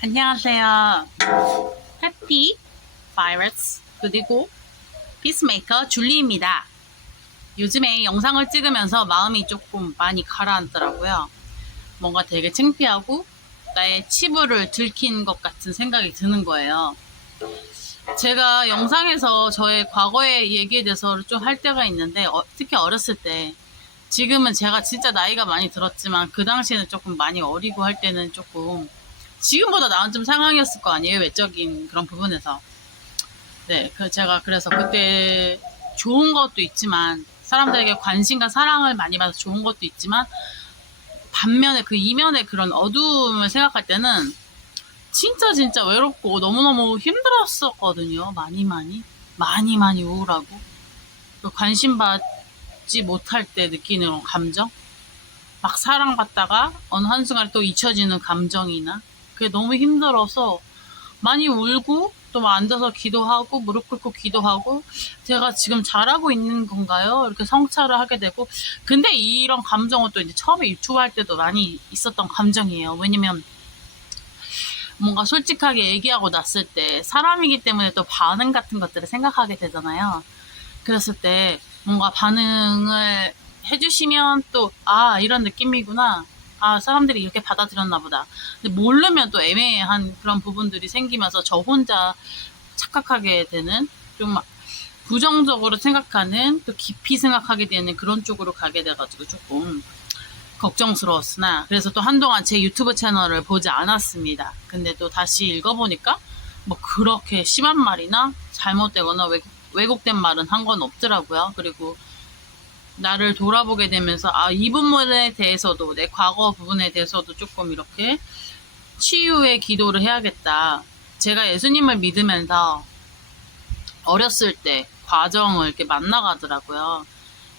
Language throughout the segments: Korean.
안녕하세요. 해피 바이러스 그리고 피스메이커 줄리입니다. 요즘에 영상을 찍으면서 마음이 조금 많이 가라앉더라고요. 뭔가 되게 창피하고 나의 치부를 들킨 것 같은 생각이 드는 거예요. 제가 영상에서 저의 과거의 얘기에 대해서 좀 할 때가 있는데 특히 어렸을 때 지금은 제가 진짜 나이가 많이 들었지만 그 당시에는 조금 많이 어리고 할 때는 조금 지금보다 나은 좀 상황이었을 거 아니에요. 외적인 그런 부분에서. 네, 제가 그래서 그때 좋은 것도 있지만 사람들에게 관심과 사랑을 많이 받아서 좋은 것도 있지만 반면에 그 이면의 그런 어두움을 생각할 때는 진짜 외롭고 너무너무 힘들었었거든요. 많이 우울하고 관심 받지 못할 때 느끼는 감정, 막 사랑받다가 어느 한순간에 또 잊혀지는 감정이나 그게 너무 힘들어서 많이 울고 또 막 앉아서 기도하고 무릎 꿇고 기도하고 제가 지금 잘하고 있는 건가요? 이렇게 성찰을 하게 되고 근데 이런 감정은 또 이제 처음에 유튜브 할 때도 많이 있었던 감정이에요. 왜냐면 뭔가 솔직하게 얘기하고 났을 때 사람이기 때문에 또 반응 같은 것들을 생각하게 되잖아요. 그랬을 때 뭔가 반응을 해주시면 또 이런 느낌이구나, 사람들이 이렇게 받아들였나 보다. 근데 모르면 또 애매한 그런 부분들이 생기면서 저 혼자 착각하게 되는, 좀 부정적으로 생각하는, 또 깊이 생각하게 되는 그런 쪽으로 가게 돼가지고 조금 걱정스러웠으나, 그래서 또 한동안 제 유튜브 채널을 보지 않았습니다. 근데 또 다시 읽어보니까 뭐 그렇게 심한 말이나 잘못되거나 왜곡된 말은 한 건 없더라고요. 그리고 나를 돌아보게 되면서 이 부분에 대해서도, 내 과거 부분에 대해서도 조금 이렇게 치유의 기도를 해야겠다. 제가 예수님을 믿으면서 어렸을 때 과정을 이렇게 만나가더라고요.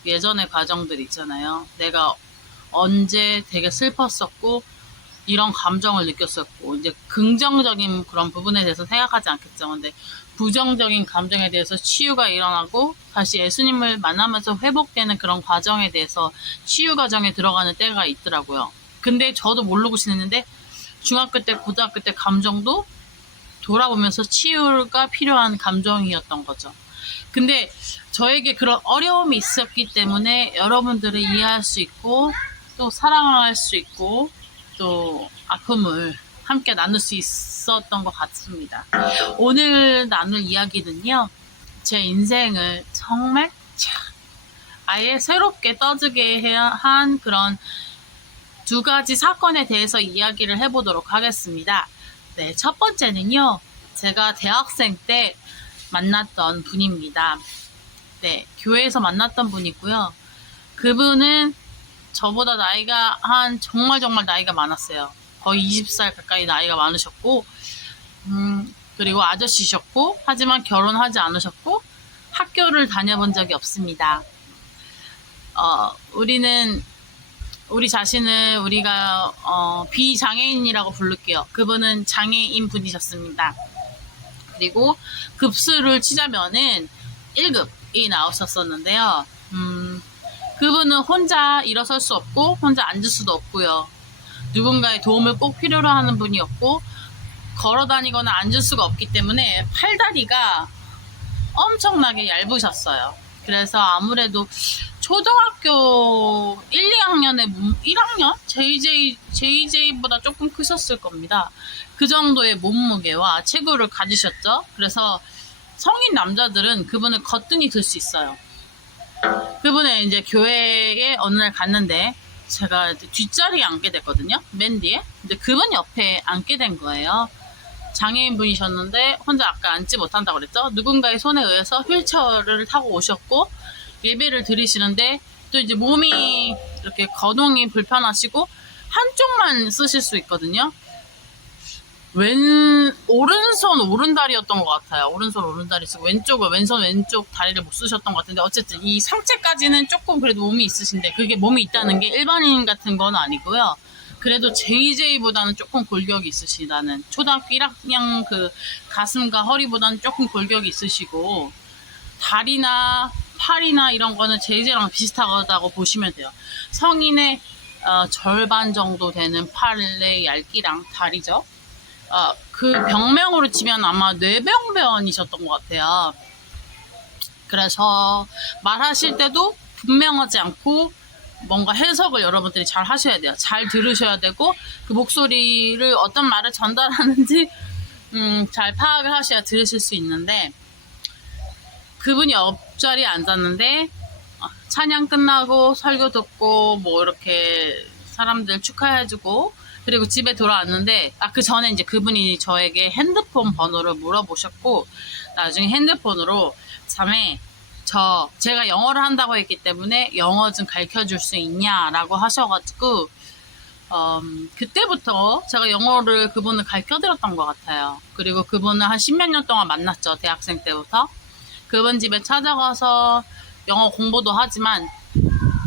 예전의 과정들 있잖아요. 내가 언제 되게 슬펐었고 이런 감정을 느꼈었고, 이제 긍정적인 그런 부분에 대해서 생각하지 않겠죠. 근데 부정적인 감정에 대해서 치유가 일어나고 다시 예수님을 만나면서 회복되는 그런 과정에 대해서 치유 과정에 들어가는 때가 있더라고요. 근데 저도 모르고 지냈는데 중학교 때, 고등학교 때 감정도 돌아보면서 치유가 필요한 감정이었던 거죠. 근데 저에게 그런 어려움이 있었기 때문에 여러분들을 이해할 수 있고 또 사랑할 수 있고 또 아픔을 함께 나눌 수 있었던 것 같습니다. 오늘 나눌 이야기는요, 제 인생을 정말 아예 새롭게 떠지게 한 그런 두 가지 사건에 대해서 이야기를 해보도록 하겠습니다. 네, 첫 번째는요, 제가 대학생 때 만났던 분입니다. 네, 교회에서 만났던 분이고요. 그분은 저보다 나이가 정말 나이가 많았어요. 거의 20살 가까이 나이가 많으셨고, 그리고 아저씨셨고, 하지만 결혼하지 않으셨고, 학교를 다녀본 적이 없습니다. 우리 자신을 우리가 비장애인이라고 부를게요. 그분은 장애인 분이셨습니다. 그리고 급수를 치자면은 1급이 나오셨었는데요. 그분은 혼자 일어설 수 없고 혼자 앉을 수도 없고요. 누군가의 도움을 꼭 필요로 하는 분이었고, 걸어 다니거나 앉을 수가 없기 때문에 팔다리가 엄청나게 얇으셨어요. 그래서 아무래도 초등학교 1, 2학년에 1학년? JJ보다 조금 크셨을 겁니다. 그 정도의 몸무게와 체구를 가지셨죠. 그래서 성인 남자들은 그분을 거뜬히 들 수 있어요. 그분의 이제 교회에 어느 날 갔는데 제가 뒷자리에 앉게 됐거든요. 맨 뒤에. 근데 그분 옆에 앉게 된 거예요. 장애인 분이셨는데 혼자 아까 앉지 못한다고 그랬죠. 누군가의 손에 의해서 휠체어를 타고 오셨고 예배를 드리시는데 또 이제 몸이 이렇게 거동이 불편하시고 한쪽만 쓰실 수 있거든요. 오른손 오른다리였던 것 같아요. 오른손 오른다리 쓰고 왼손 왼쪽 다리를 못 쓰셨던 것 같은데, 어쨌든 이 상체까지는 조금 그래도 몸이 있으신데, 그게 몸이 있다는 게 일반인 같은 건 아니고요. 그래도 JJ보다는 조금 골격이 있으시다는, 초등학교 1학년 그 가슴과 허리보다는 조금 골격이 있으시고, 다리나 팔이나 이런 거는 JJ랑 비슷하다고 보시면 돼요. 성인의 절반 정도 되는 팔의 얇기랑 다리죠. 그 병명으로 치면 아마 뇌병변이셨던 것 같아요. 그래서 말하실 때도 분명하지 않고 뭔가 해석을 여러분들이 잘 하셔야 돼요. 잘 들으셔야 되고 그 목소리를 어떤 말을 전달하는지 잘 파악을 하셔야 들으실 수 있는데, 그분이 옆자리에 앉았는데 찬양 끝나고 설교 듣고 뭐 이렇게 사람들 축하해주고 그리고 집에 돌아왔는데, 그 전에 이제 그분이 저에게 핸드폰 번호를 물어보셨고, 나중에 핸드폰으로 자매 제가 영어를 한다고 했기 때문에 영어 좀 가르쳐 줄 수 있냐라고 하셔가지고 그때부터 제가 영어를 그분을 가르쳐 드렸던 것 같아요. 그리고 그분을 한 10몇 년 동안 만났죠. 대학생 때부터. 그분 집에 찾아가서 영어 공부도 하지만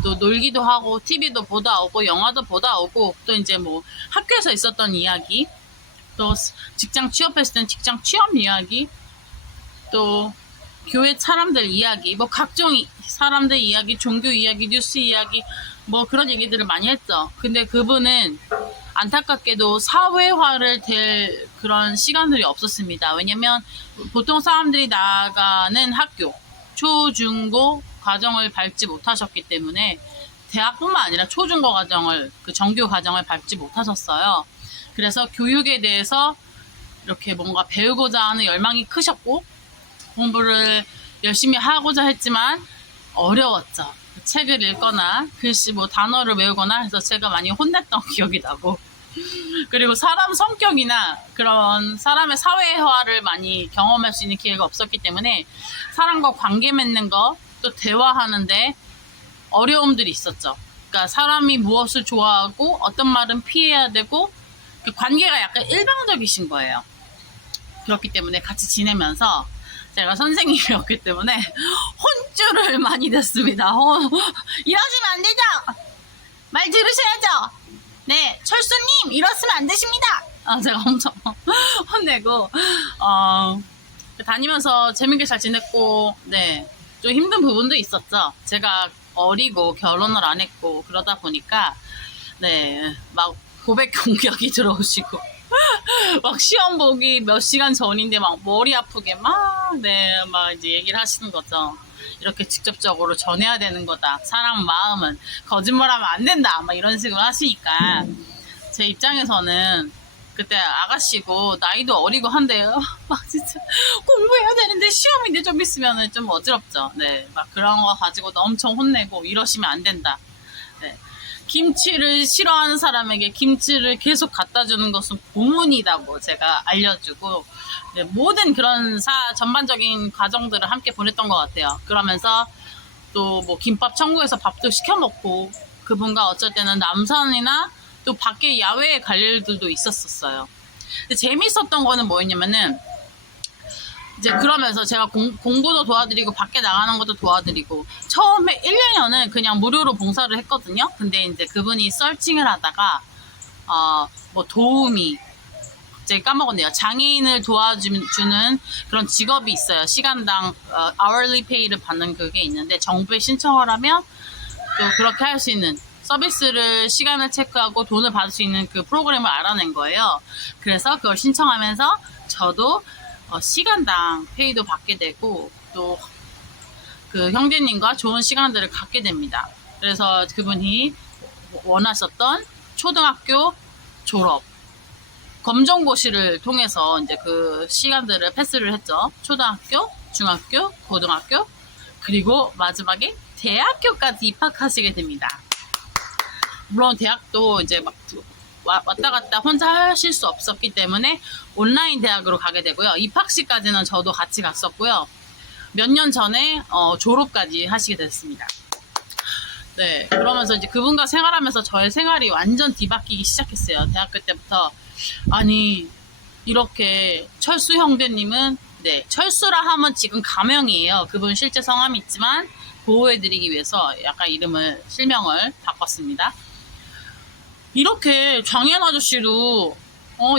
또 놀기도 하고 TV도 보다 오고 영화도 보다 오고, 또 이제 뭐 학교에서 있었던 이야기, 또 직장 취업했을 땐 직장 취업 이야기, 또 교회 사람들 이야기, 뭐 각종 사람들 이야기, 종교 이야기, 뉴스 이야기, 뭐 그런 얘기들을 많이 했죠. 근데 그분은 안타깝게도 사회화를 될 그런 시간들이 없었습니다. 왜냐면 보통 사람들이 나가는 학교, 초, 중, 고 과정을 밟지 못하셨기 때문에 대학뿐만 아니라 초, 중, 고 과정을, 그 정규 과정을 밟지 못하셨어요. 그래서 교육에 대해서 이렇게 뭔가 배우고자 하는 열망이 크셨고 공부를 열심히 하고자 했지만 어려웠죠. 책을 읽거나 글씨 뭐 단어를 외우거나 해서 제가 많이 혼냈던 기억이 나고, 그리고 사람 성격이나 그런 사람의 사회화를 많이 경험할 수 있는 기회가 없었기 때문에 사람과 관계 맺는 거, 또 대화하는데 어려움들이 있었죠. 그러니까 사람이 무엇을 좋아하고 어떤 말은 피해야 되고, 그 관계가 약간 일방적이신 거예요. 그렇기 때문에 같이 지내면서 제가 선생님이었기 때문에 혼쭐을 많이 냈습니다. 이러시면 안 되죠. 말 들으셔야죠. 네, 철수님 이러시면 안 되십니다. 제가 엄청 혼내고 다니면서 재밌게 잘 지냈고, 네, 좀 힘든 부분도 있었죠. 제가 어리고 결혼을 안 했고 그러다 보니까 네, 막 고백 공격이 들어오시고 막 시험 보기 몇 시간 전인데 막 머리 아프게 막 이제 얘기를 하시는 거죠. 이렇게 직접적으로 전해야 되는 거다. 사람 마음은 거짓말하면 안 된다. 막 이런 식으로 하시니까 제 입장에서는 그때 아가씨고 나이도 어리고 한데요. 막 진짜 공부해야 되는데 시험인데 좀 있으면은 좀 어지럽죠. 네, 막 그런 거 가지고도 엄청 혼내고 이러시면 안 된다. 네. 김치를 싫어하는 사람에게 김치를 계속 갖다 주는 것은 고문이라고 제가 알려주고, 네, 모든 그런 전반적인 과정들을 함께 보냈던 것 같아요. 그러면서 또 뭐 김밥 천국에서 밥도 시켜 먹고, 그분과 어쩔 때는 남산이나 또 밖에 야외에 갈 일들도 있었어요. 근데 재밌었던 거는 뭐였냐면은, 이제 그러면서 제가 공부도 도와드리고 밖에 나가는 것도 도와드리고, 처음에 1, 2년은 그냥 무료로 봉사를 했거든요. 근데 이제 그분이 서칭을 하다가 뭐 도우미, 제가 까먹었네요. 장애인을 도와주는 그런 직업이 있어요. 시간당 hourly pay를 받는 그게 있는데, 정부에 신청을 하면 또 그렇게 할 수 있는 서비스를, 시간을 체크하고 돈을 받을 수 있는 그 프로그램을 알아낸 거예요. 그래서 그걸 신청하면서 저도 시간당 페이도 받게 되고, 또 그 형제님과 좋은 시간들을 갖게 됩니다. 그래서 그분이 원하셨던 초등학교 졸업 검정고시를 통해서 이제 그 시간들을 패스를 했죠. 초등학교, 중학교, 고등학교, 그리고 마지막에 대학교까지 입학하시게 됩니다. 물론 대학도 이제 막 왔다 갔다 혼자 하실 수 없었기 때문에 온라인 대학으로 가게 되고요. 입학식까지는 저도 같이 갔었고요. 몇 년 전에 졸업까지 하시게 됐습니다. 네, 그러면서 이제 그분과 생활하면서 저의 생활이 완전 뒤바뀌기 시작했어요. 대학교 때부터. 아니, 이렇게 철수 형제님은, 네, 철수라 하면 지금 가명이에요. 그분 실제 성함이 있지만 보호해드리기 위해서 약간 실명을 바꿨습니다. 이렇게 장애인 아저씨도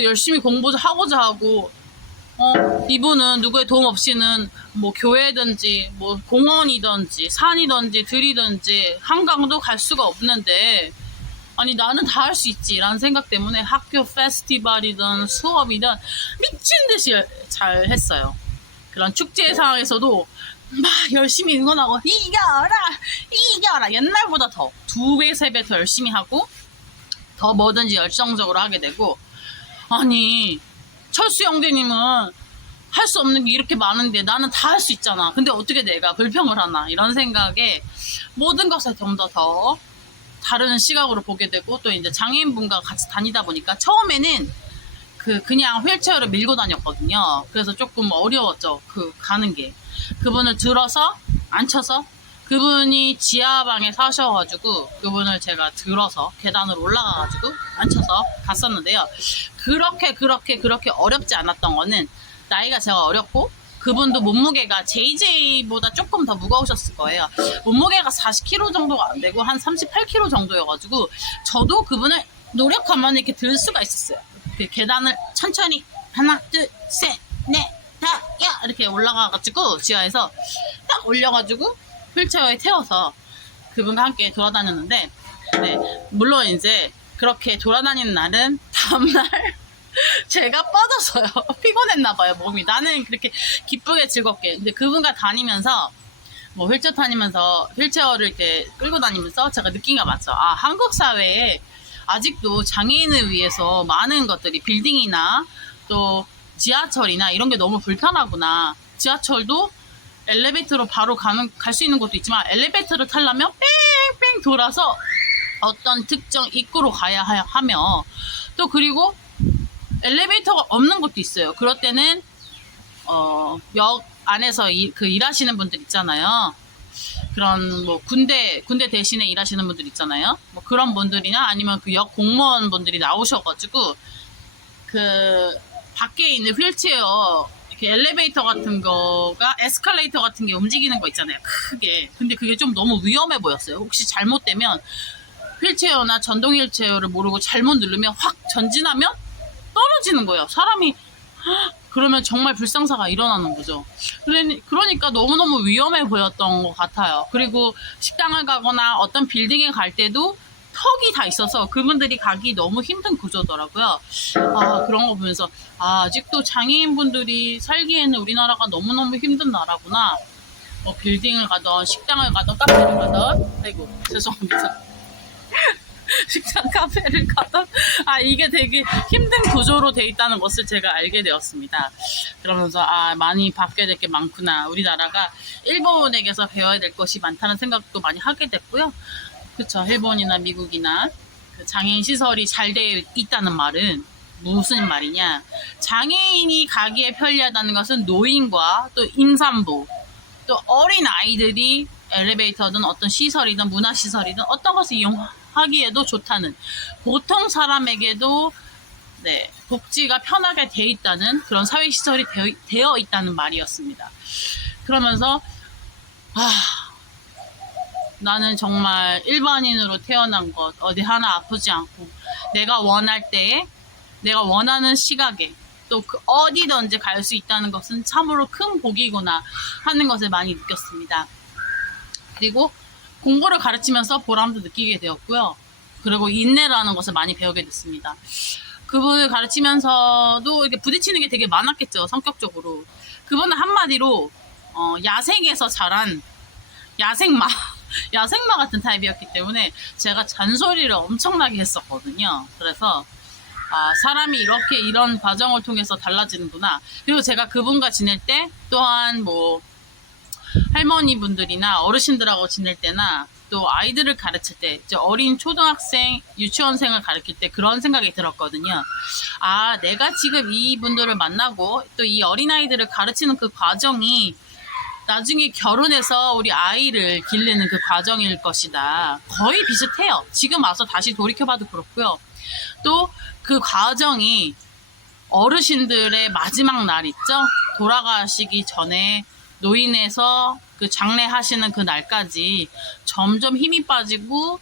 열심히 공부도 하고자 하고, 이분은 누구의 도움 없이는 뭐 교회든지 뭐 공원이든지 산이든지 들이든지 한강도 갈 수가 없는데 아니 나는 다 할 수 있지 라는 생각 때문에 학교 페스티벌이든 수업이든 미친 듯이 잘 했어요. 그런 축제 상황에서도 막 열심히 응원하고 이겨라 옛날보다 더 2배 3배 더 열심히 하고 더 뭐든지 열정적으로 하게 되고, 아니 철수 형제님은 할 수 없는 게 이렇게 많은데 나는 다 할 수 있잖아. 근데 어떻게 내가 불평을 하나 이런 생각에 모든 것을 좀 더 다른 시각으로 보게 되고, 또 이제 장애인분과 같이 다니다 보니까 처음에는 그냥 휠체어를 밀고 다녔거든요. 그래서 조금 어려웠죠. 가는 게. 그분을 들어서 앉혀서, 그분이 지하방에 사셔가지고 그분을 제가 들어서 계단으로 올라가가지고 앉혀서 갔었는데요. 그렇게 어렵지 않았던 거는 나이가 제가 어렸고 그분도 몸무게가 JJ보다 조금 더 무거우셨을 거예요. 몸무게가 40kg 정도가 안 되고 한 38kg 정도여가지고 저도 그분을 노력하면 이렇게 들 수가 있었어요. 그 계단을 천천히 하나 둘 셋 넷 다 야 이렇게 올라가가지고 지하에서 딱 올려가지고 휠체어에 태워서 그분과 함께 돌아다녔는데, 네, 물론 이제 그렇게 돌아다니는 날은 다음날 제가 뻗어서요. 피곤했나봐요, 몸이. 나는 그렇게 기쁘게 즐겁게. 근데 그분과 다니면서, 뭐 휠체어 다니면서, 휠체어를 이렇게 끌고 다니면서 제가 느낀 게 맞죠. 아, 한국 사회에 아직도 장애인을 위해서 많은 것들이 빌딩이나 또 지하철이나 이런 게 너무 불편하구나. 지하철도 엘리베이터로 바로 갈 수 있는 곳도 있지만 엘리베이터를 타려면 뺑뺑 돌아서 어떤 특정 입구로 가야 하며, 또 그리고 엘리베이터가 없는 곳도 있어요. 그럴 때는 역 안에서 일하시는 분들 있잖아요. 그런 뭐 군대 대신에 일하시는 분들 있잖아요. 뭐 그런 분들이나 아니면 그 역 공무원 분들이 나오셔가지고 그 밖에 있는 휠체어 이렇게 엘리베이터 같은 거가 에스컬레이터 같은 게 움직이는 거 있잖아요. 크게. 근데 그게 좀 너무 위험해 보였어요. 혹시 잘못되면 휠체어나 전동 휠체어를 모르고 잘못 누르면 확 전진하면 떨어지는 거예요. 사람이. 그러면 정말 불상사가 일어나는 거죠. 그러니까 너무너무 위험해 보였던 것 같아요. 그리고 식당을 가거나 어떤 빌딩에 갈 때도 턱이 다 있어서 그분들이 가기 너무 힘든 구조더라고요. 아, 그런 거 보면서 아직도 장애인분들이 살기에는 우리나라가 너무너무 힘든 나라구나. 뭐 빌딩을 가던 식당을 가던 카페를 가던, 아이고 죄송합니다. 식당 카페를 가던 이게 되게 힘든 구조로 돼 있다는 것을 제가 알게 되었습니다. 그러면서 많이 바뀌어야 될 게 많구나. 우리나라가 일본에게서 배워야 될 것이 많다는 생각도 많이 하게 됐고요. 그쵸. 일본이나 미국이나 그 장애인 시설이 잘 되어 있다는 말은 무슨 말이냐. 장애인이 가기에 편리하다는 것은 노인과 또 임산부 또 어린 아이들이 엘리베이터든 어떤 시설이든 문화시설이든 어떤 것을 이용하기에도 좋다는, 보통 사람에게도 네, 복지가 편하게 되어 있다는 그런 사회시설이 되어 있다는 말이었습니다. 그러면서 나는 정말 일반인으로 태어난 것, 어디 하나 아프지 않고 내가 원할 때에 내가 원하는 시각에 또 어디든지 갈 수 있다는 것은 참으로 큰 복이구나 하는 것을 많이 느꼈습니다. 그리고 공부를 가르치면서 보람도 느끼게 되었고요. 그리고 인내라는 것을 많이 배우게 됐습니다. 그분을 가르치면서도 이렇게 부딪히는 게 되게 많았겠죠, 성격적으로. 그분은 한마디로 야생에서 자란 야생마 같은 타입이었기 때문에 제가 잔소리를 엄청나게 했었거든요. 그래서 사람이 이렇게 이런 과정을 통해서 달라지는구나. 그리고 제가 그분과 지낼 때 또한 뭐 할머니 분들이나 어르신들하고 지낼 때나 또 아이들을 가르칠 때, 이제 어린 초등학생, 유치원생을 가르칠 때 그런 생각이 들었거든요. 내가 지금 이분들을 만나고 또 이 어린아이들을 가르치는 그 과정이 나중에 결혼해서 우리 아이를 기르는 그 과정일 것이다. 거의 비슷해요. 지금 와서 다시 돌이켜봐도 그렇고요. 또 그 과정이 어르신들의 마지막 날 있죠? 돌아가시기 전에 노인에서 그 장례하시는 그 날까지 점점 힘이 빠지고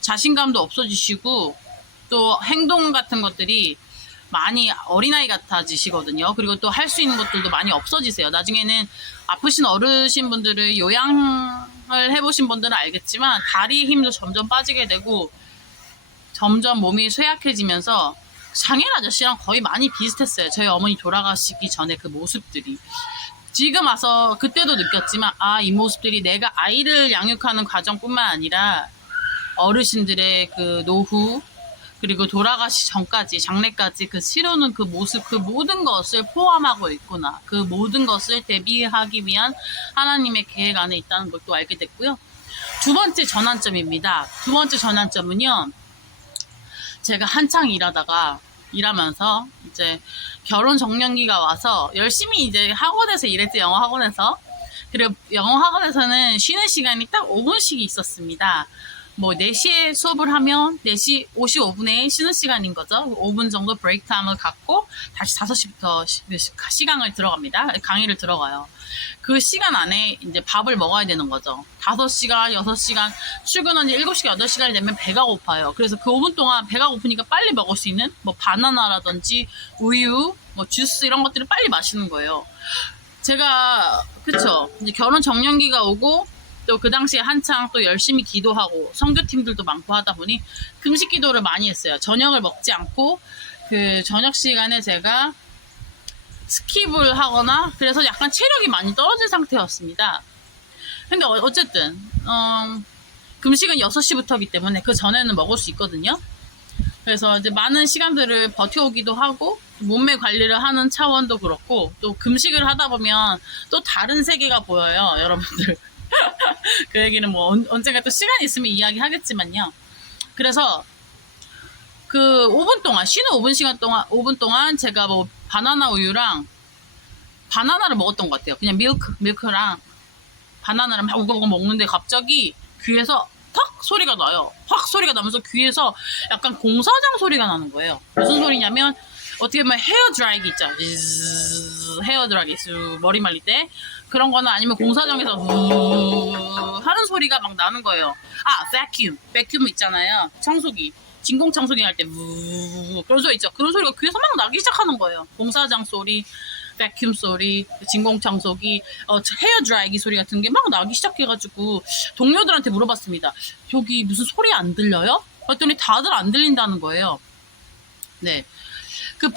자신감도 없어지시고 또 행동 같은 것들이 많이 어린아이 같아지시거든요. 그리고 또 할 수 있는 것들도 많이 없어지세요. 나중에는 아프신 어르신분들을 요양을 해보신 분들은 알겠지만 다리 힘도 점점 빠지게 되고 점점 몸이 쇠약해지면서 장인 아저씨랑 거의 많이 비슷했어요. 저희 어머니 돌아가시기 전에 그 모습들이. 지금 와서 그때도 느꼈지만 이 모습들이 내가 아이를 양육하는 과정뿐만 아니라 어르신들의 그 노후 그리고 돌아가시 전까지 장래까지 그 치르는 그 모습 그 모든 것을 포함하고 있구나. 그 모든 것을 대비하기 위한 하나님의 계획 안에 있다는 걸 또 알게 됐고요. 두 번째 전환점입니다. 두 번째 전환점은요. 제가 한창 일하면서 이제 결혼 정년기가 와서 열심히 이제 학원에서 일했지, 영어 학원에서. 그리고 영어 학원에서는 쉬는 시간이 딱 5분씩이 있었습니다. 뭐 4시에 수업을 하면 4시 55분에 쉬는 시간인 거죠. 5분 정도 브레이크 타임을 갖고 다시 5시부터 시간을 들어갑니다. 강의를 들어가요. 그 시간 안에 이제 밥을 먹어야 되는 거죠. 5시간, 6시간, 출근한 지 7시간, 8시간이 되면 배가 고파요. 그래서 그 5분 동안 배가 고프니까 빨리 먹을 수 있는 뭐 바나나라든지 우유, 뭐 주스 이런 것들을 빨리 마시는 거예요. 제가, 그쵸. 이제 결혼 정년기가 오고 또 그 당시에 한창 또 열심히 기도하고 선교팀들도 많고 하다 보니 금식 기도를 많이 했어요. 저녁을 먹지 않고 그 저녁 시간에 제가 스킵을 하거나 그래서 약간 체력이 많이 떨어진 상태였습니다. 근데 어쨌든 금식은 6시부터이기 때문에 그 전에는 먹을 수 있거든요. 그래서 이제 많은 시간들을 버텨오기도 하고 몸매 관리를 하는 차원도 그렇고 또 금식을 하다 보면 또 다른 세계가 보여요, 여러분들. 그 얘기는 뭐 언젠가 또 시간이 있으면 이야기하겠지만요. 그래서 그 5분 동안 쉬는 5분 동안 제가 뭐 바나나 우유랑 바나나를 먹었던 것 같아요. 그냥 밀크랑 바나나를 막 우거우거 먹는데 갑자기 귀에서 탁 소리가 나요. 확 소리가 나면서 귀에서 약간 공사장 소리가 나는 거예요. 무슨 소리냐면 어떻게 보면 헤어 드라이기 있죠. 헤어 드라이기 머리 말릴 때 그런 거나 아니면 공사장에서 하는 소리가 막 나는 거예요. 베큐um 있잖아요. 청소기 진공 청소기 할 때 그런 소리 있죠. 그런 소리가 귀에서 막 나기 시작하는 거예요. 공사장 소리, 베큐um 소리, 진공 청소기, 헤어 드라이기 소리 같은 게 막 나기 시작해가지고 동료들한테 물어봤습니다. 여기 무슨 소리 안 들려요? 그랬더니 다들 안 들린다는 거예요. 네. 그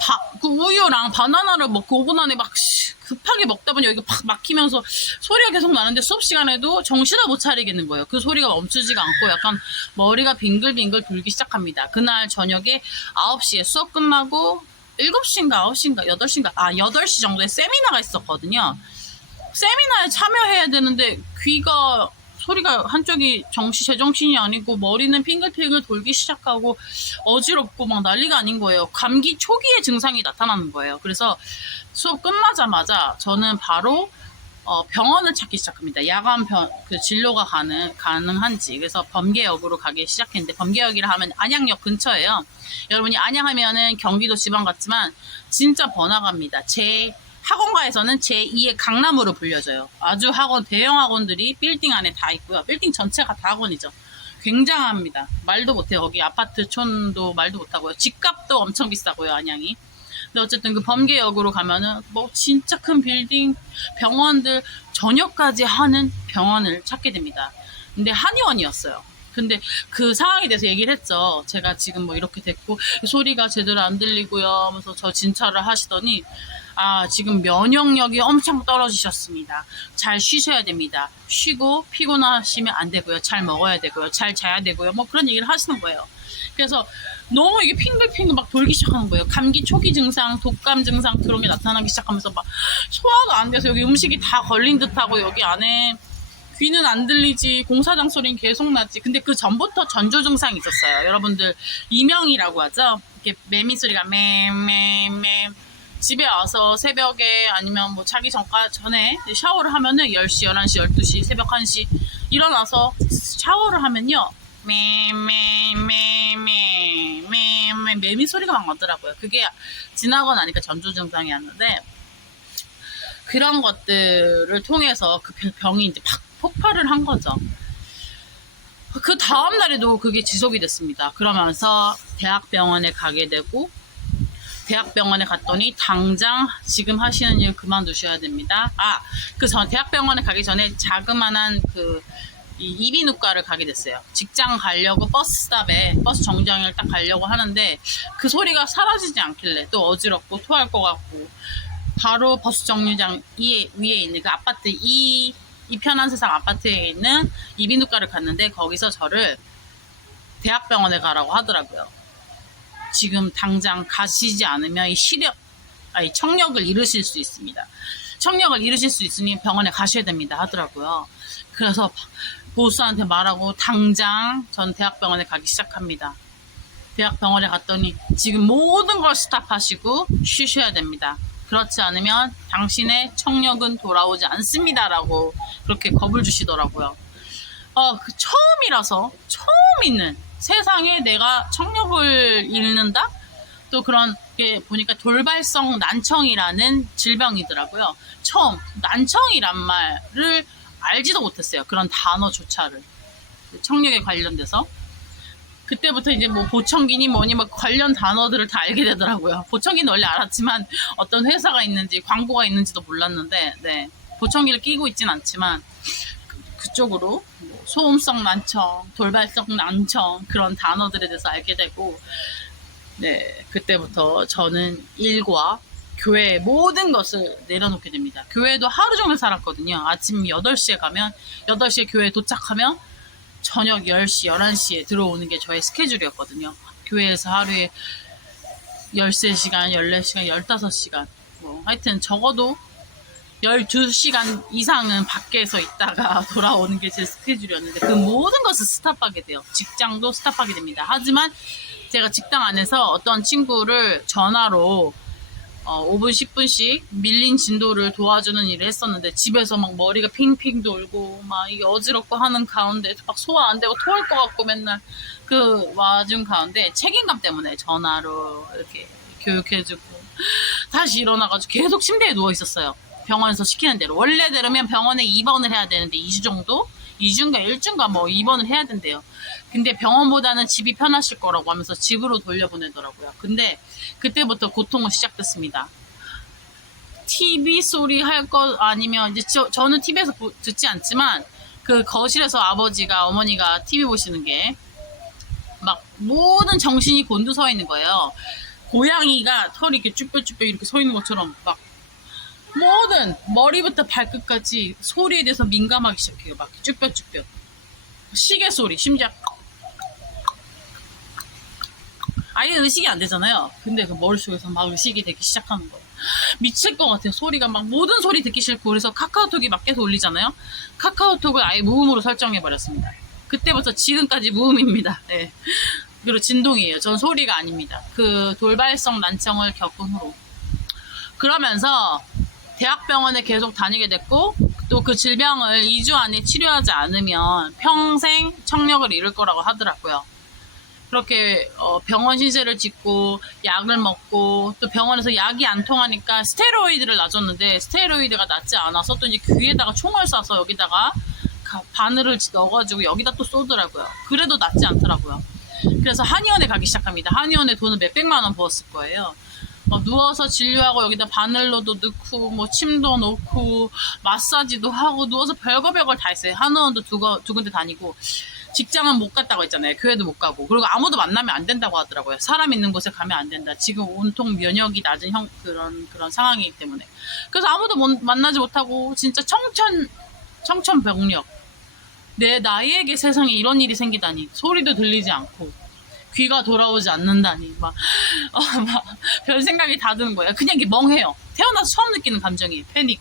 우유랑 바나나를 먹고 5분 안에 막 급하게 먹다 보니 여기가 팍 막히면서 소리가 계속 나는데 수업 시간에도 정신을 못 차리겠는 거예요. 그 소리가 멈추지가 않고 약간 머리가 빙글빙글 돌기 시작합니다. 그날 저녁에 9시에 수업 끝나고 7시인가 9시인가 8시인가 8시 정도에 세미나가 있었거든요. 세미나에 참여해야 되는데 귀가 소리가 한쪽이 제정신이 아니고 머리는 핑글핑글 돌기 시작하고 어지럽고 막 난리가 아닌 거예요. 감기 초기의 증상이 나타나는 거예요. 그래서 수업 끝나자마자 저는 바로 병원을 찾기 시작합니다. 야간 진료가 가능한지. 그래서 범계역으로 가기 시작했는데 범계역이라 하면 안양역 근처예요. 여러분이 안양하면은 경기도 지방 같지만 진짜 번화가입니다. 제 학원가에서는 제2의 강남으로 불려져요. 아주 대형 학원들이 빌딩 안에 다 있고요. 빌딩 전체가 다 학원이죠. 굉장합니다. 말도 못해요. 거기 아파트촌도 말도 못하고요. 집값도 엄청 비싸고요, 안양이. 근데 어쨌든 그 범계역으로 가면은 뭐 진짜 큰 빌딩, 병원들, 저녁까지 하는 병원을 찾게 됩니다. 근데 한의원이었어요. 근데 그 상황에 대해서 얘기를 했죠. 제가 지금 뭐 이렇게 됐고 소리가 제대로 안 들리고요 하면서 저 진찰을 하시더니 지금 면역력이 엄청 떨어지셨습니다. 잘 쉬셔야 됩니다. 쉬고 피곤하시면 안 되고요. 잘 먹어야 되고요. 잘 자야 되고요. 뭐 그런 얘기를 하시는 거예요. 그래서 너무 이게 핑글핑글 막 돌기 시작하는 거예요. 감기 초기 증상, 독감 증상 그런 게 나타나기 시작하면서 막 소화가 안 돼서 여기 음식이 다 걸린 듯하고 여기 안에 귀는 안 들리지, 공사장 소리는 계속 나지. 근데 그 전부터 전조 증상이 있었어요. 여러분들 이명이라고 하죠. 이렇게 매미 소리가 매매매. 집에 와서 새벽에 아니면 뭐 자기 전에 샤워를 하면은 10시, 11시, 12시, 새벽 1시 일어나서 샤워를 하면요. 매미 소리가 막 나더라고요. 그게 지나고 나니까 전조 증상이었는데 그런 것들을 통해서 그 병이 이제 팍 폭발을 한 거죠. 그 다음 날에도 그게 지속이 됐습니다. 그러면서 대학병원에 가게 되고 대학병원에 갔더니 당장 지금 하시는 일 그만두셔야 됩니다. 그 전 대학병원에 가기 전에 자그만한 이 이비인후과를 가게 됐어요. 직장 가려고 버스 스탑에 버스 정류장을 딱 가려고 하는데 그 소리가 사라지지 않길래 또 어지럽고 토할 것 같고 바로 버스 정류장 위에 있는 그 아파트 이 편한 세상 아파트에 있는 이비인후과를 갔는데 거기서 저를 대학병원에 가라고 하더라고요. 지금 당장 가시지 않으면 이 청력을 잃으실 수 있습니다. 청력을 잃으실 수 있으니 병원에 가셔야 됩니다 하더라고요. 그래서 보수한테 말하고 당장 전 대학병원에 가기 시작합니다. 대학병원에 갔더니 지금 모든 걸 스탑하시고 쉬셔야 됩니다. 그렇지 않으면 당신의 청력은 돌아오지 않습니다 라고 그렇게 겁을 주시더라고요. 처음이라서 처음 있는 세상에 내가 청력을 잃는다? 또 그런 게 보니까 돌발성 난청이라는 질병이더라고요. 처음 난청이란 말을 알지도 못했어요. 그런 단어조차를. 청력에 관련돼서. 그때부터 이제 뭐 보청기니 뭐니 뭐 관련 단어들을 다 알게 되더라고요. 보청기는 원래 알았지만 어떤 회사가 있는지 광고가 있는지도 몰랐는데, 네. 보청기를 끼고 있진 않지만 그쪽으로 소음성 난청, 돌발성 난청 그런 단어들에 대해서 알게 되고, 네. 그때부터 저는 일과 교회의 모든 것을 내려놓게 됩니다. 교회도 하루 종일 살았거든요. 아침 8시에 가면 8시에 교회에 도착하면 저녁 10시, 11시에 들어오는 게 저의 스케줄이었거든요. 교회에서 하루에 13시간, 14시간, 15시간 뭐 하여튼 적어도 12시간 이상은 밖에서 있다가 돌아오는 게 제 스케줄이었는데 그 모든 것을 스탑하게 돼요. 직장도 스탑하게 됩니다. 하지만 제가 직장 안에서 어떤 친구를 전화로 5분, 10분씩 밀린 진도를 도와주는 일을 했었는데 집에서 막 머리가 핑핑 돌고 막 이게 어지럽고 하는 가운데 막 소화 안 되고 토할 것 같고 맨날 그 와중 가운데 책임감 때문에 전화로 이렇게 교육해주고 다시 일어나가지고 계속 침대에 누워 있었어요. 병원에서 시키는 대로. 원래대로면 병원에 입원을 해야 되는데 2주 정도? 2주인가 1주인가 뭐 입원을 해야 된대요. 근데 병원보다는 집이 편하실 거라고 하면서 집으로 돌려보내더라고요. 근데 그때부터 고통은 시작됐습니다. TV 소리 할 것 아니면 이제 저는 TV에서 듣지 않지만 그 거실에서 아버지가 어머니가 TV 보시는 게 막 모든 정신이 곤두서 있는 거예요. 고양이가 털이 이렇게 쭈뼛쭈뼛 이렇게 서 있는 것처럼 막 모든 머리부터 발끝까지 소리에 대해서 민감하기 시작해요. 막 쭈뼛쭈뼛 시계 소리 심지어 아예 의식이 안 되잖아요. 근데 그 머릿속에서 막 의식이 되기 시작하는 거예요. 미칠 것 같아요. 소리가 막 모든 소리 듣기 싫고 그래서 카카오톡이 막 계속 울리잖아요. 카카오톡을 아예 무음으로 설정해버렸습니다. 그때부터 지금까지 무음입니다. 네. 그리고 진동이에요. 전 소리가 아닙니다. 그 돌발성 난청을 겪은 후로. 그러면서 대학병원에 계속 다니게 됐고 또 그 질병을 2주 안에 치료하지 않으면 평생 청력을 잃을 거라고 하더라고요. 그렇게 병원 신세를 짓고 약을 먹고 또 병원에서 약이 안 통하니까 스테로이드를 놔줬는데 스테로이드가 낫지 않아서 또 이제 귀에다가 총을 쏴서 여기다가 바늘을 넣어가지고 여기다 또 쏘더라고요. 그래도 낫지 않더라고요. 그래서 한의원에 가기 시작합니다. 한의원에 돈을 몇백만 원 부었을 거예요. 누워서 진료하고 여기다 바늘로도 넣고 뭐 침도 놓고 마사지도 하고 누워서 별거 다 했어요. 한의원도 두 군데 다니고 직장은 못 갔다고 했잖아요. 교회도 못 가고 그리고 아무도 만나면 안 된다고 하더라고요. 사람 있는 곳에 가면 안 된다. 지금 온통 면역이 낮은 그런 상황이기 때문에 그래서 아무도 만나지 못하고 진짜 청천벽력 내 나이에게 세상에 이런 일이 생기다니 소리도 들리지 않고 귀가 돌아오지 않는다니 막 별 생각이 다 드는 거예요. 그냥 이게 멍해요. 태어나서 처음 느끼는 감정이 패닉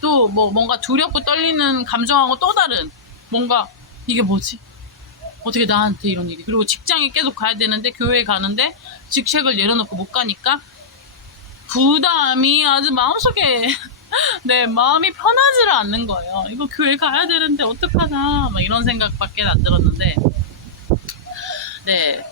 또 뭐 뭔가 두렵고 떨리는 감정하고 또 다른 뭔가 이게 뭐지? 어떻게 나한테 이런 일이 그리고 직장에 계속 가야 되는데 교회에 가는데 직책을 내려놓고 못 가니까 부담이 아주 마음속에 네 마음이 편하지를 않는 거예요. 이거 교회 가야 되는데 어떡하나 막 이런 생각밖에 안 들었는데 네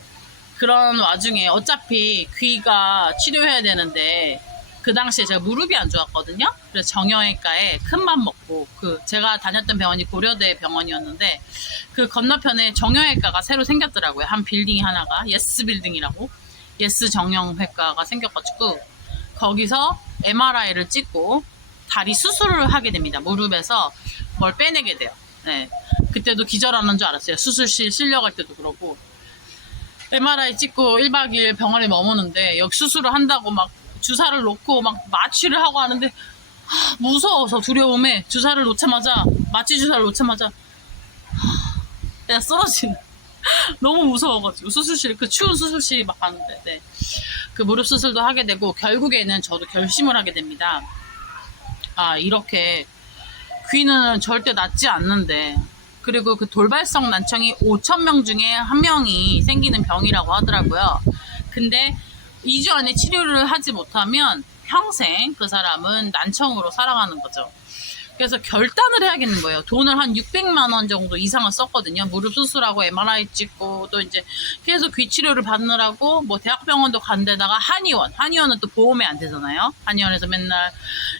그런 와중에 어차피 귀가 치료해야 되는데 그 당시에 제가 무릎이 안 좋았거든요. 그래서 정형외과에 큰맘 먹고 제가 다녔던 병원이 고려대 병원이었는데 그 건너편에 정형외과가 새로 생겼더라고요. 한 빌딩이 하나가 예스 빌딩이라고 예스 정형외과가 생겨가지고 거기서 MRI를 찍고 다리 수술을 하게 됩니다. 무릎에서 뭘 빼내게 돼요. 네. 그때도 기절하는 줄 알았어요. 수술실 실려갈 때도 그러고. MRI 찍고 1박 2일 병원에 머무는데 여기 수술을 한다고 막 주사를 놓고 막 마취를 하고 하는데 무서워서 두려움에 주사를 놓자마자 마취 주사를 놓자마자 내가 쓰러지는 너무 무서워가지고 수술실 그 추운 수술실 막 가는데 네. 그 무릎 수술도 하게 되고 결국에는 저도 결심을 하게 됩니다. 아 이렇게 귀는 절대 낫지 않는데 그리고 그 돌발성 난청이 5,000명 중에 1명이 생기는 병이라고 하더라고요. 근데 2주 안에 치료를 하지 못하면 평생 그 사람은 난청으로 살아가는 거죠. 그래서 결단을 해야겠는 거예요. 돈을 한 600만 원 정도 이상을 썼거든요. 무릎 수술하고 MRI 찍고 또 이제 계속 귀 치료를 받느라고 뭐 대학병원도 간 데다가 한의원은 또 보험이 안 되잖아요. 한의원에서 맨날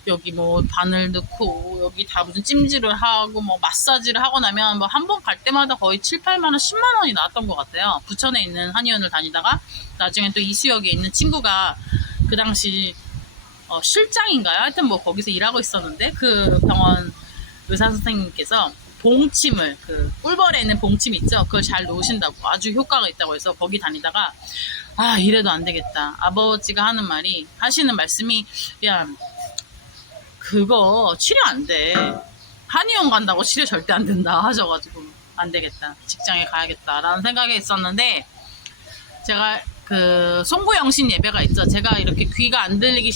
여기 뭐 바늘 넣고 여기 다 무슨 찜질을 하고 뭐 마사지를 하고 나면 뭐 한 번 갈 때마다 거의 7, 8만 원, 10만 원이 나왔던 것 같아요. 부천에 있는 한의원을 다니다가 나중에 또 이수역에 있는 친구가 그 당시 실장인가요? 하여튼 뭐 거기서 일하고 있었는데 그 병원 의사 선생님께서 봉침을 그 꿀벌에 있는 봉침 있죠? 그걸 잘 놓으신다고 아주 효과가 있다고 해서 거기 다니다가 아 이래도 안 되겠다. 아버지가 하시는 말씀이 야 그거 치료 안 돼. 한의원 간다고 치료 절대 안 된다 하셔가지고 안 되겠다. 직장에 가야겠다라는 생각이 있었는데 제가 그 송구영신 예배가 있죠. 제가 이렇게 귀가 안 들리기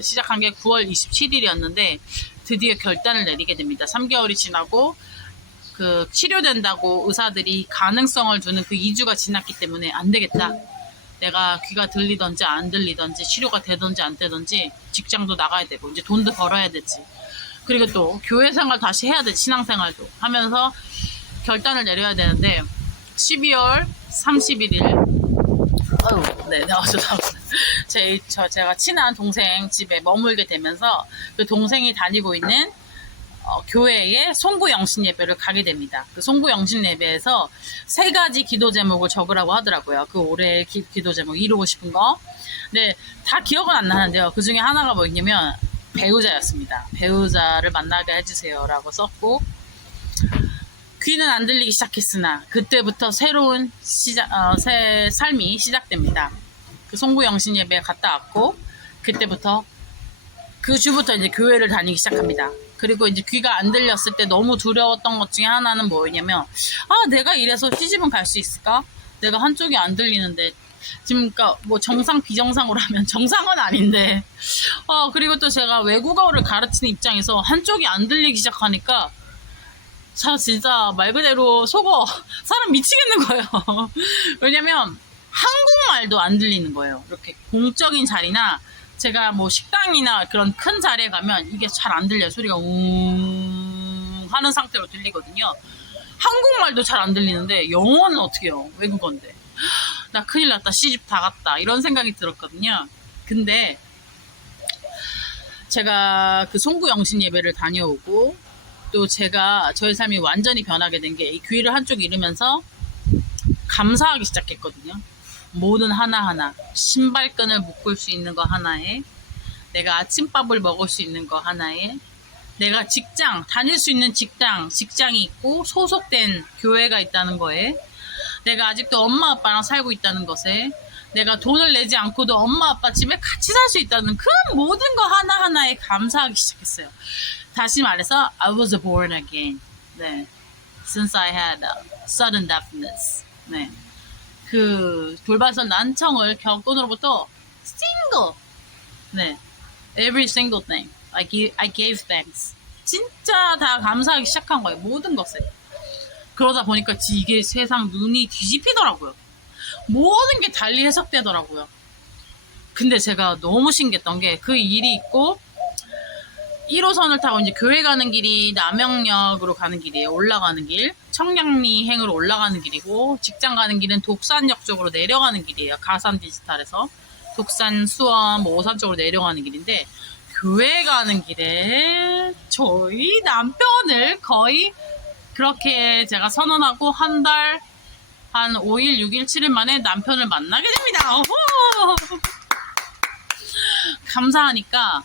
시작한 게 9월 27일이었는데 드디어 결단을 내리게 됩니다. 3개월이 지나고 그 치료된다고 의사들이 가능성을 두는 그 2주가 지났기 때문에 안 되겠다. 내가 귀가 들리던지 안 들리던지 치료가 되던지 안 되던지 직장도 나가야 되고 이제 돈도 벌어야 되지. 그리고 또 교회 생활 다시 해야 되지. 신앙생활도 하면서 결단을 내려야 되는데 12월 31일 네, 제가 친한 동생 집에 머물게 되면서 그 동생이 다니고 있는 교회에 송구영신 예배를 가게 됩니다. 그 송구영신 예배에서 3가지 기도 제목을 적으라고 하더라고요. 그 올해 기도 제목 이루고 싶은 거. 네, 다 기억은 안 나는데요. 그 중에 하나가 뭐였냐면 배우자였습니다. 배우자를 만나게 해주세요라고 썼고 귀는 안 들리기 시작했으나 그때부터 새로운 새 삶이 시작됩니다. 그 송구영신 예배에 갔다 왔고 그때부터 그 주부터 이제 교회를 다니기 시작합니다. 그리고 이제 귀가 안 들렸을 때 너무 두려웠던 것 중에 하나는 뭐였냐면 아 내가 이래서 시집은 갈 수 있을까? 내가 한쪽이 안 들리는데 지금 그러니까 뭐 정상 비정상으로 하면 정상은 아닌데 그리고 또 제가 외국어를 가르치는 입장에서 한쪽이 안 들리기 시작하니까 진짜 말 그대로 속어 사람 미치겠는 거예요. 왜냐면 한국말도 안 들리는 거예요. 이렇게 공적인 자리나 제가 뭐 식당이나 그런 큰 자리에 가면 이게 잘 안 들려요. 소리가 하는 상태로 들리거든요. 한국말도 잘 안 들리는데 영어는 어떻게 해요? 외국어인데. 나 큰일 났다. 시집 다 갔다. 이런 생각이 들었거든요. 근데 제가 그 송구영신 예배를 다녀오고 또 제가 저의 삶이 완전히 변하게 된 게 이 귀를 한쪽 잃으면서 감사하기 시작했거든요. 모든 하나하나 신발끈을 묶을 수 있는 거 하나에 내가 아침밥을 먹을 수 있는 거 하나에 내가 다닐 수 있는 직장이 있고 소속된 교회가 있다는 거에 내가 아직도 엄마 아빠랑 살고 있다는 것에 내가 돈을 내지 않고도 엄마 아빠 집에 같이 살 수 있다는 그 모든 거 하나하나에 감사하기 시작했어요. 다시 말해서 I was born again. 네. Since I had sudden deafness. 네. 그 돌발성 난청을 겪은으로부터 single. 네. Every single thing. I gave thanks. 진짜 다 감사하기 시작한 거예요. 모든 것에. 그러다 보니까 이게 세상 눈이 뒤집히더라고요. 모든 게 달리 해석되더라고요. 근데 제가 너무 신기했던 게 그 일이 있고 1호선을 타고 이제 교회 가는 길이 남영역으로 가는 길이에요. 올라가는 길. 청량리행으로 올라가는 길이고 직장 가는 길은 독산역 쪽으로 내려가는 길이에요. 가산 디지털에서. 독산, 수원, 오산 쪽으로 내려가는 길인데 교회 가는 길에 저희 남편을 거의 그렇게 제가 선언하고 한 달, 한 5일, 6일, 7일 만에 남편을 만나게 됩니다. 어후! 감사하니까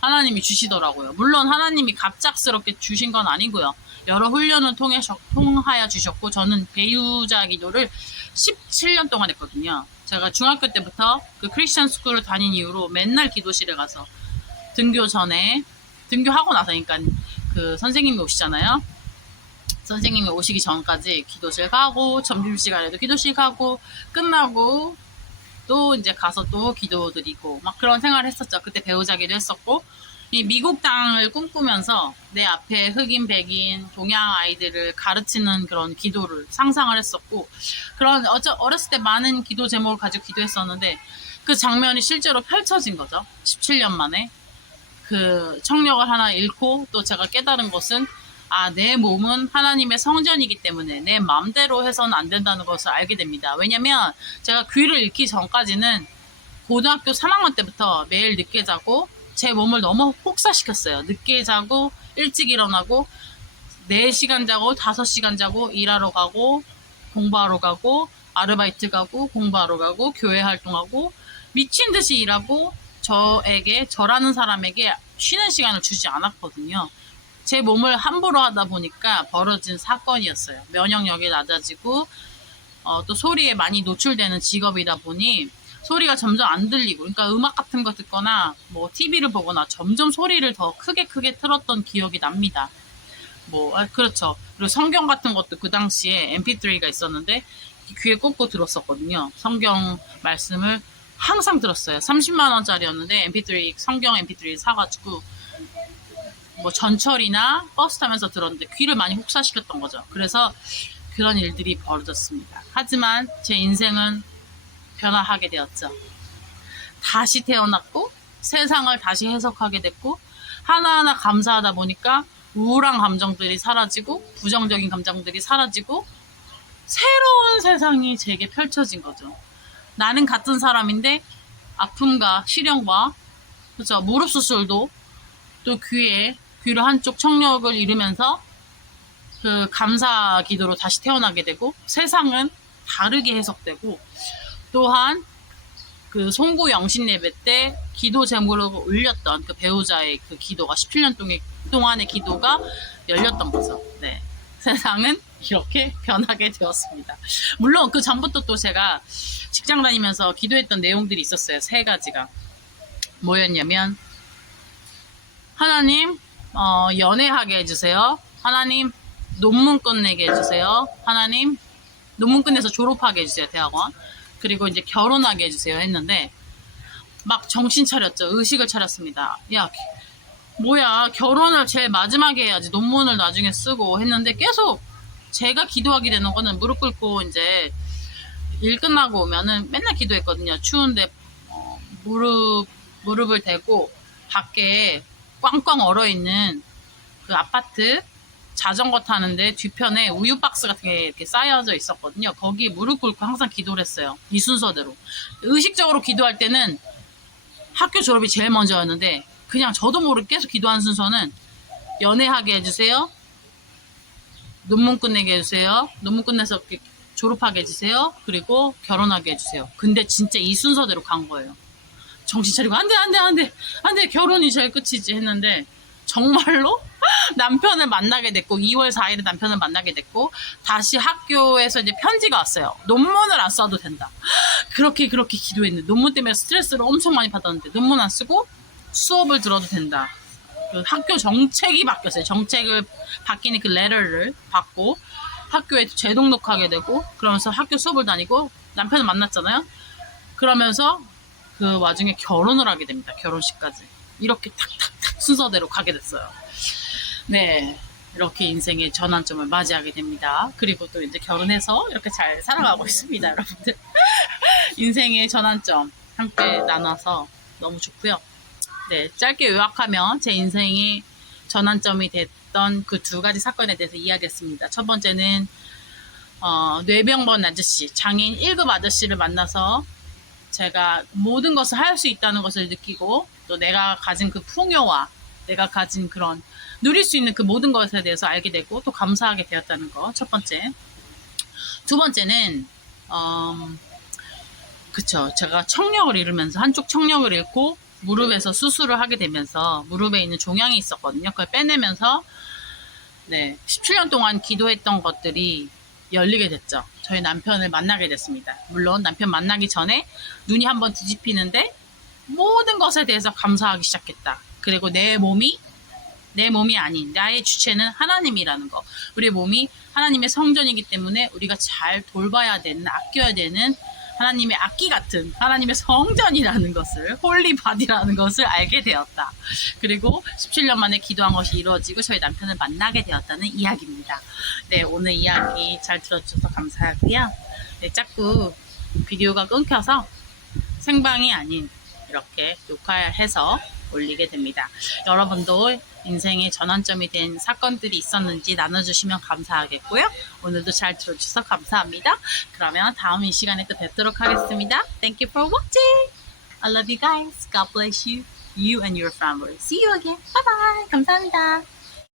하나님이 주시더라고요. 물론 하나님이 갑작스럽게 주신 건 아니고요. 여러 훈련을 통하여 주셨고, 저는 배우자 기도를 17년 동안 했거든요. 제가 중학교 때부터 그 크리스천 스쿨을 다닌 이후로 맨날 기도실에 가서 등교 전에, 등교하고 나서니까 그 선생님이 오시잖아요. 선생님이 오시기 전까지 기도실 가고, 점심시간에도 기도실 가고, 끝나고 또 이제 가서 또 기도 드리고 막 그런 생활을 했었죠. 그때 배우자기도 했었고, 이 미국 땅을 꿈꾸면서 내 앞에 흑인, 백인, 동양 아이들을 가르치는 그런 기도를 상상을 했었고, 그런 어렸을 때 많은 기도 제목을 가지고 기도했었는데, 그 장면이 실제로 펼쳐진 거죠. 17년 만에. 그 청력을 하나 잃고, 또 제가 깨달은 것은, 아, 내 몸은 하나님의 성전이기 때문에 내 마음대로 해서는 안 된다는 것을 알게 됩니다. 왜냐면 제가 귀를 잃기 전까지는 고등학교 3학년 때부터 매일 늦게 자고 제 몸을 너무 혹사시켰어요. 늦게 자고 일찍 일어나고 4시간 자고 5시간 자고 일하러 가고 공부하러 가고 아르바이트 가고 공부하러 가고 교회 활동하고 미친 듯이 일하고 저라는 사람에게 쉬는 시간을 주지 않았거든요. 제 몸을 함부로 하다 보니까 벌어진 사건이었어요. 면역력이 낮아지고 또 소리에 많이 노출되는 직업이다 보니 소리가 점점 안 들리고, 그러니까 음악 같은 거 듣거나 뭐 TV를 보거나 점점 소리를 더 크게 틀었던 기억이 납니다. 그렇죠. 그리고 성경 같은 것도 그 당시에 MP3가 있었는데 귀에 꽂고 들었었거든요. 성경 말씀을 항상 들었어요. 30만 원짜리였는데 성경 MP3 사가지고 뭐 전철이나 버스 타면서 들었는데 귀를 많이 혹사시켰던 거죠. 그래서 그런 일들이 벌어졌습니다. 하지만 제 인생은 변화하게 되었죠. 다시 태어났고 세상을 다시 해석하게 됐고, 하나하나 감사하다 보니까 우울한 감정들이 사라지고 부정적인 감정들이 사라지고 새로운 세상이 제게 펼쳐진 거죠. 나는 같은 사람인데 아픔과 시련과, 그렇죠, 무릎 수술도 또 귀를 한쪽 청력을 잃으면서 그 감사 기도로 다시 태어나게 되고, 세상은 다르게 해석되고, 또한 그 송구 영신 예배 때 기도 제목으로 올렸던 그 배우자의 그 기도가 17년 동안의 기도가 열렸던 거죠. 네. 세상은 이렇게 변하게 되었습니다. 물론 그 전부터 또 제가 직장 다니면서 기도했던 내용들이 있었어요. 3가지가. 뭐였냐면, 하나님, 연애하게 해주세요. 하나님, 논문 끝내게 해주세요. 하나님, 논문 끝내서 졸업하게 해주세요. 대학원. 그리고 이제 결혼하게 해주세요. 했는데, 막 정신 차렸죠. 의식을 차렸습니다. 야, 뭐야, 결혼을 제일 마지막에 해야지. 논문을 나중에 쓰고 했는데, 계속 제가 기도하게 되는 거는 무릎 꿇고 이제 일 끝나고 오면은 맨날 기도했거든요. 추운데, 무릎을 대고 밖에 꽝꽝 얼어있는 그 아파트 자전거 타는데 뒤편에 우유 박스 같은 게 이렇게 쌓여져 있었거든요. 거기 무릎 꿇고 항상 기도를 했어요. 이 순서대로. 의식적으로 기도할 때는 학교 졸업이 제일 먼저였는데, 그냥 저도 모르게 계속 기도하는 순서는 연애하게 해주세요. 논문 끝내게 해주세요. 논문 끝내서 졸업하게 해주세요. 그리고 결혼하게 해주세요. 근데 진짜 이 순서대로 간 거예요. 정신 차리고 안 돼, 결혼이 제일 끝이지 했는데, 정말로 남편을 만나게 됐고, 2월 4일에 남편을 만나게 됐고, 다시 학교에서 이제 편지가 왔어요. 논문을 안 써도 된다. 그렇게 기도했는데, 논문 때문에 스트레스를 엄청 많이 받았는데 논문 안 쓰고 수업을 들어도 된다. 그 학교 정책이 바뀌었어요. 정책을 바뀌는 그 레터를 받고 학교에 재등록하게 되고, 그러면서 학교 수업을 다니고 남편을 만났잖아요. 그러면서 그 와중에 결혼을 하게 됩니다. 결혼식까지. 이렇게 탁탁탁 순서대로 가게 됐어요. 네. 이렇게 인생의 전환점을 맞이하게 됩니다. 그리고 또 이제 결혼해서 이렇게 잘 살아가고 있습니다, 여러분들. 인생의 전환점 함께 나눠서 너무 좋고요. 네. 짧게 요약하면 제 인생의 전환점이 됐던 그 2가지 사건에 대해서 이야기했습니다. 첫 번째는 뇌병번 아저씨, 장애인 1급 아저씨를 만나서 제가 모든 것을 할 수 있다는 것을 느끼고, 또 내가 가진 그 풍요와 내가 가진 그런 누릴 수 있는 그 모든 것에 대해서 알게 되고, 또 감사하게 되었다는 거. 첫 번째. 2번째는 그쵸. 제가 청력을 잃으면서 한쪽 청력을 잃고 무릎에서 수술을 하게 되면서 무릎에 있는 종양이 있었거든요. 그걸 빼내면서 네, 17년 동안 기도했던 것들이 열리게 됐죠. 저희 남편을 만나게 됐습니다. 물론 남편 만나기 전에 눈이 한번 뒤집히는데 모든 것에 대해서 감사하기 시작했다. 그리고 내 몸이 아닌 나의 주체는 하나님이라는 거. 우리 몸이 하나님의 성전이기 때문에 우리가 잘 돌봐야 되는, 아껴야 되는 하나님의 악기 같은 하나님의 성전이라는 것을, 홀리바디라는 것을 알게 되었다. 그리고 17년 만에 기도한 것이 이루어지고 저희 남편을 만나게 되었다는 이야기입니다. 네, 오늘 이야기 잘 들어주셔서 감사하고요. 네, 자꾸 비디오가 끊겨서 생방이 아닌 이렇게 녹화해서 올리게 됩니다. 여러분도 인생의 전환점이 된 사건들이 있었는지 나눠주시면 감사하겠고요. 오늘도 잘 들어주셔서 감사합니다. 그러면 다음 이 시간에 또 뵙도록 하겠습니다. Thank you for watching. I love you guys. God bless you. You and your family. See you again. Bye bye. 감사합니다.